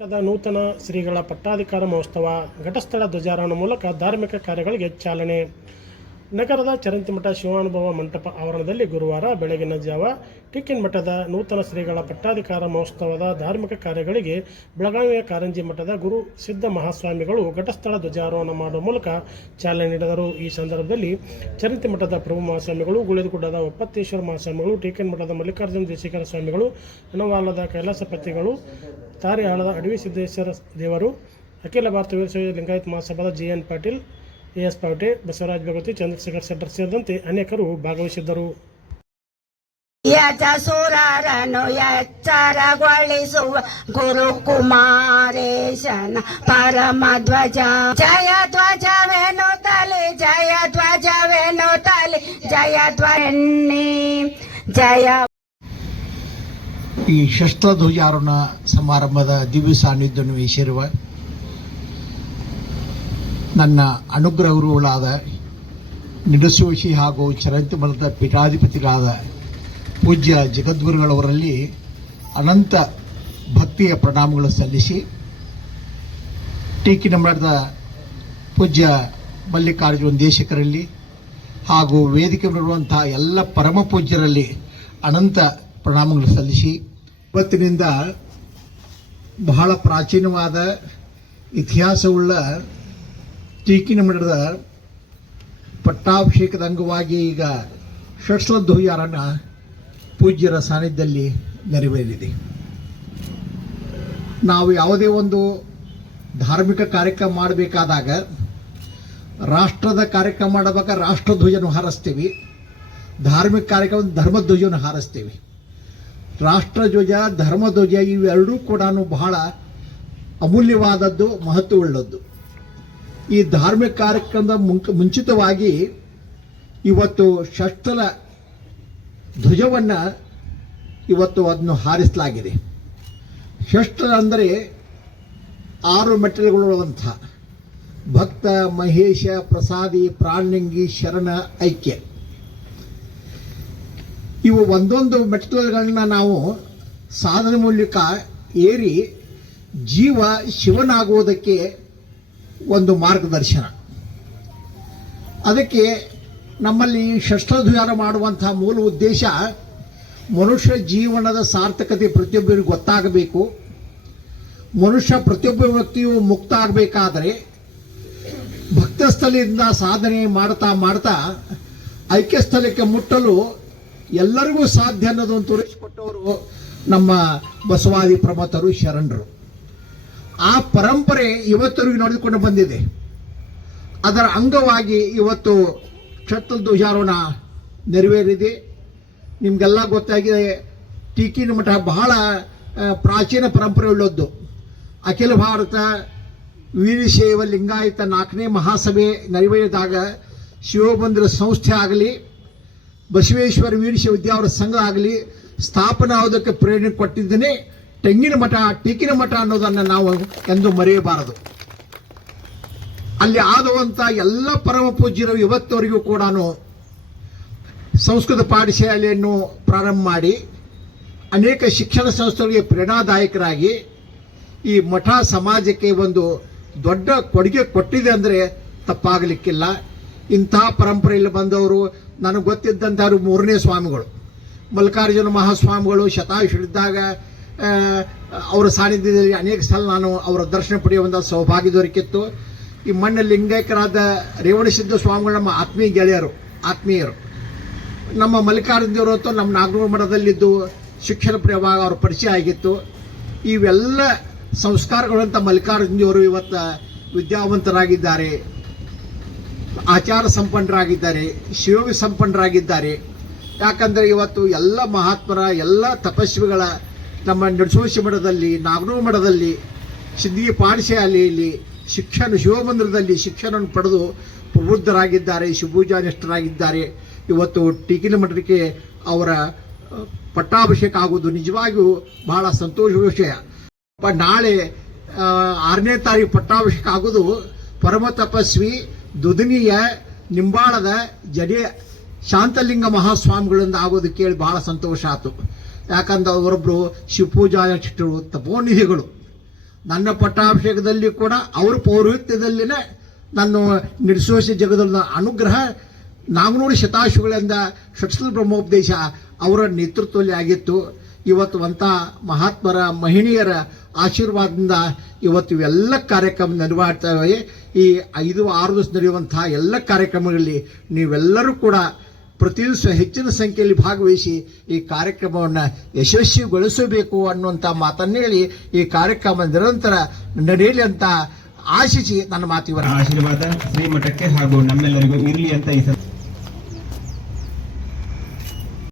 ನೂತನ ಶ್ರೀಗಳ ಪಟ್ಟಾಧಿಕಾರ ಮಹೋತ್ಸವ ಘಟಸ್ಥಳ ಧ್ವಜಾರೋಹಣ ಮೂಲಕ ಧಾರ್ಮಿಕ ಕಾರ್ಯಗಳಿಗೆ ಚಾಲನೆ. ನಗರದ ಚರಂತಿಮಠ ಶಿವಾನುಭವ ಮಂಟಪ ಆವರಣದಲ್ಲಿ ಗುರುವಾರ ಬೆಳಗಿನ ಜಾವ ಟಿಕೆನ್ ಮಠದ ನೂತನ ಶ್ರೀಗಳ ಪಟ್ಟಾಧಿಕಾರ ಮಹೋತ್ಸವದ ಧಾರ್ಮಿಕ ಕಾರ್ಯಗಳಿಗೆ ಬೆಳಗಾವಿಯ ಕಾರಂಜಿ ಮಠದ ಗುರು ಸಿದ್ಧ ಮಹಾಸ್ವಾಮಿಗಳು ಘಟಸ್ಥಳ ಧ್ವಜಾರೋಹಣ ಮಾಡುವ ಮೂಲಕ ಚಾಲನೆ ನೀಡಿದರು. ಈ ಸಂದರ್ಭದಲ್ಲಿ ಚರಂತಿ ಮಠದ ಪ್ರಭು ಮಹಾಸ್ವಾಮಿಗಳು, ಗುಳೇದಗುಡ್ಡದ ಒಪ್ಪತ್ತೇಶ್ವರ ಮಹಾಸ್ವಾಮಿಗಳು, ಟಿಕೆನ್ ಮಠದ ಮಲ್ಲಿಕಾರ್ಜುನ ದೇಶಿಕರ ಸ್ವಾಮಿಗಳು, ಹಣವಾಲದ ಕೈಲಾಸಪತಿಗಳು, ತಾರಿಯಾಳದ ಅಡವಿ ಸಿದ್ದೇಶ್ವರ ದೇವರು, ಅಖಿಲ ಭಾರತ ವೀರಶೈವ ಲಿಂಗಾಯತ ಮಹಾಸಭಾದ ಜಿ.ಎನ್. ಪಾಟೀಲ್, ಎ.ಎಸ್. ಪಾವಟೆ, ಬಸವರಾಜ ಭಗವತಿ, ಚಂದ್ರಶೇಖರ್ ಶೆಟ್ಟರ್ ಸೇರಿದಂತೆ ಅನೇಕರು ಭಾಗವಹಿಸಿದ್ದರು. ಸುರರನು ಎಚ್ಚರಗೊಳಿಸುವ ಗುರು ಕುಮಾರೇಶನ ಪರಮ ಧ್ವಜ. ಜಯ ಧ್ವಜವೇನು ತಲೆ, ಜಯ ಧ್ವಜವೇನು ತಲೆ, ಜಯ ಧ್ವನಿ ಜಯ. ಈ ಶಸ್ತ್ರಧ್ವಜಾರೋಹಣ ಸಮಾರಂಭದ ದಿವ್ಯ ಸಾನ್ನಿಧ್ಯವನ್ನು ವಹಿಸಿರುವ ನನ್ನ ಅನುಗ್ರಹ ಗುರುಗಳಾದ ನಿಡಸೋಶಿ ಹಾಗೂ ಚರಂತಿ ಮಠದ ಪೀಠಾಧಿಪತಿಗಳಾದ ಪೂಜ್ಯ ಜಗದ್ಗುರುಗಳವರಲ್ಲಿ ಅನಂತ ಭಕ್ತಿಯ ಪ್ರಣಾಮಗಳು ಸಲ್ಲಿಸಿ, ಟಿಕೆನ್ ಮಠದ ಪೂಜ್ಯ ಮಲ್ಲಿಕಾರ್ಜುನ ದೇಶಿಕರಲ್ಲಿ ಹಾಗೂ ವೇದಿಕೆ ಬರುವಂತಹ ಎಲ್ಲ ಪರಮ ಪೂಜ್ಯರಲ್ಲಿ ಅನಂತ ಪ್ರಣಾಮಗಳು ಸಲ್ಲಿಸಿ, ಇವತ್ತಿನಿಂದ ಬಹಳ ಪ್ರಾಚೀನವಾದ ಇತಿಹಾಸವುಳ್ಳ ಟಿಕೆನ್ ಮಠದ ಪಟ್ಟಾಭಿಷೇಕದ ಅಂಗವಾಗಿ ಈಗ ಷಷ್ಠಧ್ವಜಾರೋಹಣ ಪೂಜ್ಯರ ಸಾನ್ನಿಧ್ಯದಲ್ಲಿ ನೆರವೇರಿದೆ. ನಾವು ಯಾವುದೇ ಒಂದು ಧಾರ್ಮಿಕ ಕಾರ್ಯಕ್ರಮ ಮಾಡಬೇಕಾದಾಗ ರಾಷ್ಟ್ರದ ಕಾರ್ಯಕ್ರಮ ಮಾಡಬೇಕಾದ್ರೆ ರಾಷ್ಟ್ರಧ್ವಜವನ್ನು ಹಾರಿಸ್ತೀವಿ, ಧಾರ್ಮಿಕ ಕಾರ್ಯಕ್ರಮ ಧರ್ಮಧ್ವಜವನ್ನು ಹಾರಿಸ್ತೀವಿ. ರಾಷ್ಟ್ರಧ್ವಜ, ಧರ್ಮಧ್ವಜ ಇವೆರಡೂ ಕೂಡ ಬಹಳ ಅಮೂಲ್ಯವಾದದ್ದು, ಮಹತ್ವವುಳ್ಳದ್ದು. ಈ ಧಾರ್ಮಿಕ ಕಾರ್ಯಕ್ರಮದ ಮುಂಚಿತವಾಗಿ ಇವತ್ತು ಷಷ್ಠಲ ಧ್ವಜವನ್ನು ಇವತ್ತು ಅದನ್ನು ಹಾರಿಸಲಾಗಿದೆ. ಷಷ್ಠಲ ಅಂದರೆ 6 ಮೆಟ್ಟಿಲುಗಳುವಂಥ ಭಕ್ತ, ಮಹೇಶ, ಪ್ರಸಾದಿ, ಪ್ರಾಣಿಂಗಿ, ಶರಣ, ಐಕ್ಯ. ಇವು ಒಂದೊಂದು ಮೆಟ್ಟಿಲುಗಳನ್ನ ನಾವು ಸಾಧನೆ ಮೂಲಕ ಏರಿ ಜೀವ ಶಿವನಾಗುವುದಕ್ಕೆ ಒಂದು ಮಾರ್ಗದರ್ಶನ. ಅದಕ್ಕೆ ನಮ್ಮಲ್ಲಿ ಷಷ್ಠಧ್ವಜಾರೋಹಣ ಮಾಡುವಂತಹ ಮೂಲ ಉದ್ದೇಶ ಮನುಷ್ಯ ಜೀವನದ ಸಾರ್ಥಕತೆ ಪ್ರತಿಯೊಬ್ಬರಿಗೂ ಗೊತ್ತಾಗಬೇಕು. ಮನುಷ್ಯ ಪ್ರತಿಯೊಬ್ಬ ವ್ಯಕ್ತಿಯು ಮುಕ್ತ ಆಗಬೇಕಾದರೆ ಭಕ್ತಸ್ಥಳದಿಂದ ಸಾಧನೆ ಮಾಡ್ತಾ ಮಾಡ್ತಾ ಐಕ್ಯಸ್ಥಳಕ್ಕೆ ಮುಟ್ಟಲು ಎಲ್ಲರಿಗೂ ಸಾಧ್ಯ ಅನ್ನೋದನ್ನು ತೋರಿಸಿಕೊಟ್ಟವರು ನಮ್ಮ ಬಸವಾದಿ ಪ್ರಮಥರು, ಶರಣರು. ಆ ಪರಂಪರೆ ಇವತ್ತರೆಗೂ ನಡೆದುಕೊಂಡು ಬಂದಿದೆ. ಅದರ ಅಂಗವಾಗಿ ಇವತ್ತು ಷಷ್ಠಧ್ವಜಾರೋಹಣ ನೆರವೇರಿದೆ. ನಿಮಗೆಲ್ಲ ಗೊತ್ತಾಗಿದೆ, ಟಿಕೆನ್ ಮಠ ಬಹಳ ಪ್ರಾಚೀನ ಪರಂಪರೆ ಉಳ್ಳದ್ದು. ಅಖಿಲ ಭಾರತ ವೀರಶೈವ ಲಿಂಗಾಯತ 4ನೇ ಮಹಾಸಭೆ ನೆರವೇರಿದಾಗ ಶಿವಮಂದಿರ ಸಂಸ್ಥೆ ಆಗಲಿ, ಬಸವೇಶ್ವರ ವೀರಶೈವ ವಿದ್ಯಾವರ ಸಂಘ ಆಗಲಿ ಸ್ಥಾಪನೆ ಆಗೋದಕ್ಕೆ ಪ್ರೇರಣೆ ಕೊಟ್ಟಿದ್ದೇನೆ ತೆಂಗಿನ ಮಠ, ಟಿಕೆನ್ ಮಠ ಅನ್ನೋದನ್ನು ನಾವು ಎಂದು ಮರೆಯಬಾರದು. ಅಲ್ಲಿ ಆದಂಥ ಎಲ್ಲ ಪರಮ ಪೂಜ್ಯರು ಇವತ್ತವರೆಗೂ ಕೂಡ ಸಂಸ್ಕೃತ ಪಾಠಶಾಲೆಯನ್ನು ಪ್ರಾರಂಭ ಮಾಡಿ ಅನೇಕ ಶಿಕ್ಷಣ ಸಂಸ್ಥೆಗಳಿಗೆ ಪ್ರೇರಣಾದಾಯಕರಾಗಿ ಈ ಮಠ ಸಮಾಜಕ್ಕೆ ಒಂದು ದೊಡ್ಡ ಕೊಡುಗೆ ಕೊಟ್ಟಿದೆ ಅಂದರೆ ತಪ್ಪಾಗಲಿಕ್ಕಿಲ್ಲ. ಇಂತಹ ಪರಂಪರೆಯಲ್ಲಿ ಬಂದವರು ನನಗೆ ಗೊತ್ತಿದ್ದಂಥವ್ರು 3ನೇ ಸ್ವಾಮಿಗಳು ಮಲ್ಲಿಕಾರ್ಜುನ ಮಹಾಸ್ವಾಮಿಗಳು. ಶತಾಯುಷರಿದ್ದಾಗ ಅವರ ಸಾನ್ನಿಧ್ಯದಲ್ಲಿ ಅನೇಕ ಸಲ ನಾನು ಅವರ ದರ್ಶನ ಪಡೆಯುವಂಥ ಸೌಭಾಗ್ಯ ದೊರಕಿತ್ತು. ಈ ಮಣ್ಣ ಲಿಂಗೈಕ್ಯರಾದ ರೇವಣಸಿದ್ಧ ಸ್ವಾಮಿಗಳು ನಮ್ಮ ಆತ್ಮೀಯ ಗೆಳೆಯರು, ಆತ್ಮೀಯರು. ನಮ್ಮ ಮಲ್ಲಿಕಾರ್ಜುನ ದೇವರು ಅಂತೂ ನಮ್ಮ ನಾಗನೂರು ಮಠದಲ್ಲಿದ್ದು ಶಿಕ್ಷಣ ಪ್ರಿಯವಾಗಿ ಅವ್ರ ಪರಿಚಯ ಆಗಿತ್ತು. ಇವೆಲ್ಲ ಸಂಸ್ಕಾರಗಳಂತ ಮಲ್ಲಿಕಾರ್ಜುನ ದೇವರು ಇವತ್ತು ವಿದ್ಯಾವಂತರಾಗಿದ್ದಾರೆ, ಆಚಾರ ಸಂಪನ್ನರಾಗಿದ್ದಾರೆ, ಶಿವ ಸಂಪನ್ನರಾಗಿದ್ದಾರೆ. ಯಾಕಂದರೆ ಇವತ್ತು ಎಲ್ಲ ಮಹಾತ್ಮರ, ಎಲ್ಲ ತಪಸ್ವಿಗಳ ನಮ್ಮ ನಡಸೋಶಿ ಮಠದಲ್ಲಿ, ನಾಗನೂರು ಮಠದಲ್ಲಿ, ಸಿದ್ಧಿ ಪಾಠಶಾಲೆಯಲ್ಲಿ ಶಿಕ್ಷಣ, ಶಿವಮಂದಿರದಲ್ಲಿ ಶಿಕ್ಷಣವನ್ನು ಪಡೆದು ಪ್ರಬುದ್ಧರಾಗಿದ್ದಾರೆ, ಶಿವಪೂಜಾನಿಷ್ಠರಾಗಿದ್ದಾರೆ. ಇವತ್ತು ಟಿಕೆನ್ ಮಠಕ್ಕೆ ಅವರ ಪಟ್ಟಾಭಿಷೇಕ ಆಗುವುದು ನಿಜವಾಗಿಯೂ ಬಹಳ ಸಂತೋಷದ ವಿಷಯ. ನಾಳೆ 6ನೇ ತಾರೀಕು ಪಟ್ಟಾಭಿಷೇಕ ಆಗೋದು ಪರಮ ತಪಸ್ವಿ ದುಧನಿಯ ನಿಂಬಾಳದ ಜಡೆ ಶಾಂತಲಿಂಗ ಮಹಾಸ್ವಾಮಿಗಳಿಂದ ಆಗೋದು ಕೇಳಿ ಬಹಳ ಸಂತೋಷ ಆಯಿತು. ಯಾಕಂದ್ರೆ ಅವರೊಬ್ಬರು ಶಿವಪೂಜಾ ತಪೋನಿಧಿಗಳು. ನನ್ನ ಪಟ್ಟಾಭಿಷೇಕದಲ್ಲಿ ಕೂಡ ಅವರ ಪೌರೋಹಿತ್ಯದಲ್ಲಿನೇ ನಾನು ನಿರ್ಸೋಷ ಜಗದ ಅನುಗ್ರಹ ನಾಗನೂರು ಶತಾಯುಷಿಗಳಿಂದ ಷಟ್ಸ್ಥಲ ಬ್ರಹ್ಮೋಪದೇಶ ಅವರ ನೇತೃತ್ವದಲ್ಲಿ ಆಗಿತ್ತು. ಇವತ್ತು ಅಂಥ ಮಹಾತ್ಮರ ಮಹಿಳೆಯರ ಆಶೀರ್ವಾದದಿಂದ ಇವತ್ತು ಇವೆಲ್ಲ ಕಾರ್ಯಕ್ರಮ ನಿರ್ವಹಿಸ್ತವೆ. ಈ 5-6 ದಿವಸ ನಡೆಯುವಂತಹ ಎಲ್ಲ ಕಾರ್ಯಕ್ರಮಗಳಲ್ಲಿ ನೀವೆಲ್ಲರೂ ಕೂಡ ಪ್ರತಿ ದಿವಸ ಹೆಚ್ಚಿನ ಸಂಖ್ಯೆಯಲ್ಲಿ ಭಾಗವಹಿಸಿ ಈ ಕಾರ್ಯಕ್ರಮವನ್ನು ಯಶಸ್ವಿಗೊಳಿಸಬೇಕು ಅನ್ನುವಂಥ ಮಾತನ್ನು ಹೇಳಿ ಈ ಕಾರ್ಯಕ್ರಮ ನಿರಂತರ ನಡೆಯಲಿ ಅಂತ ಆಶಿಸಿ ನನ್ನ ಮಾತಿವರ ಆಶೀರ್ವಾದ ಶ್ರೀಮಠಕ್ಕೆ ಹಾಗೂ ನಮ್ಮೆಲ್ಲರಿಗೂ ಇರಲಿ ಅಂತ ಈ